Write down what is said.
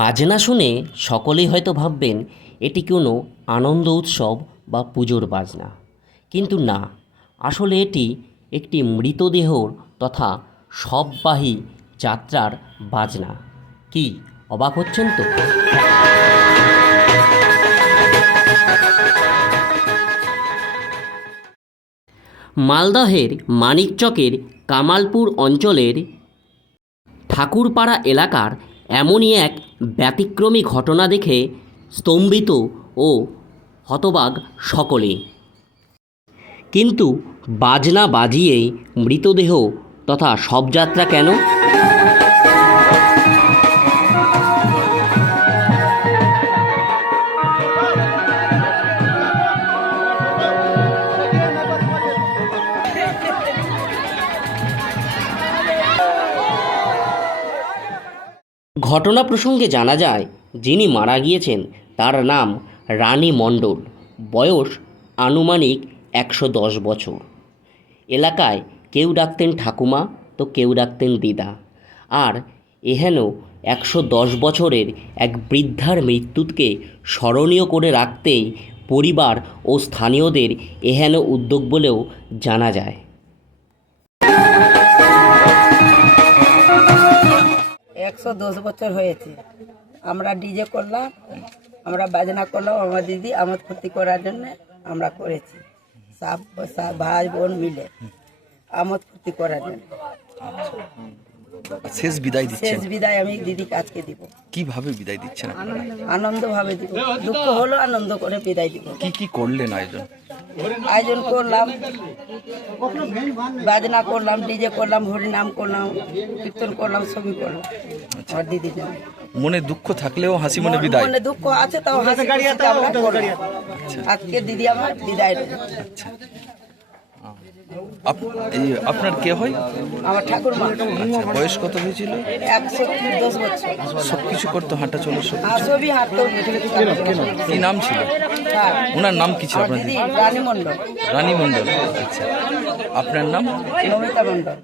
বাজনা শুনে সকলেই হয়তো ভাববেন এটি কোনো আনন্দ উৎসব বা পুজোর বাজনা, কিন্তু না, আসলে এটি একটি মৃতদেহর তথা শববাহী যাত্রার বাজনা। কি অবাক হচ্ছেন তো? মালদহের মানিকচকের কামালপুর অঞ্চলের ঠাকুরপাড়া এলাকার এমনই এক ব্যতিক্রমী ঘটনা দেখে স্তম্ভিত ও হতবাক সকলে। কিন্তু বাজনা বাজিয়ে মৃতদেহ তথা শবযাত্রা কেন? ঘটনা প্রসঙ্গে জানা যায়, যিনি মারা গিয়েছেন তার নাম রানী মণ্ডল, বয়স আনুমানিক 110 বছর। এলাকায় কেউ ডাকতেন ঠাকুমা তো কেউ ডাকতেন দিদা। আর এহেন 110 বছরের এক বৃদ্ধার মৃত্যুকে স্মরণীয় করে রাখতেই পরিবার ও স্থানীয়দের এহেন উদ্যোগ বলেও জানা যায়। 110 বছর হয়েছে। আমরা ডিজে করলাম, আমরা বাজনা করলাম, আমার দিদি আমোদ ফুর্তি করার জন্য আমরা করেছি। সব ভাই বোন মিলে আমোদ ফুর্তি করার জন্য। শেষ বিদায় দিচ্ছেন? শেষ বিদায় আমি দিদিকে আজকে দিব। কিভাবে বিদায় দিচ্ছেন? আনন্দ ভাবে দিব, দুঃখ হলো আনন্দ করে বিদায় দিব। কি কি করলেন আয়োজন? আয়োজন করলাম, বাজনা করলাম, ডিজে করলাম, হরিনাম করলাম, কীর্তন করলাম, সবই করলাম আমার দিদির জন্য। মনে দুঃখ থাকলেও হাসি মনে বিদায়? মনে দুঃখ আছে তাও হাসি খুশিতে আমরা করলাম। আজকে দিদি আমার বিদায় দেবে। আপনার কে হয়? আমার ঠাকুরমা। আচ্ছা, বয়স কত হয়েছিল? 110 বছর। সবকিছু করতো, হাঁটা চলা সব? সবই হাঁটতো। কি নাম ছিল ওনার? নাম কি ছিল আপনার? রানী মণ্ডল। রানী মণ্ডল। আচ্ছা, আপনার নাম? নমিতা মণ্ডল।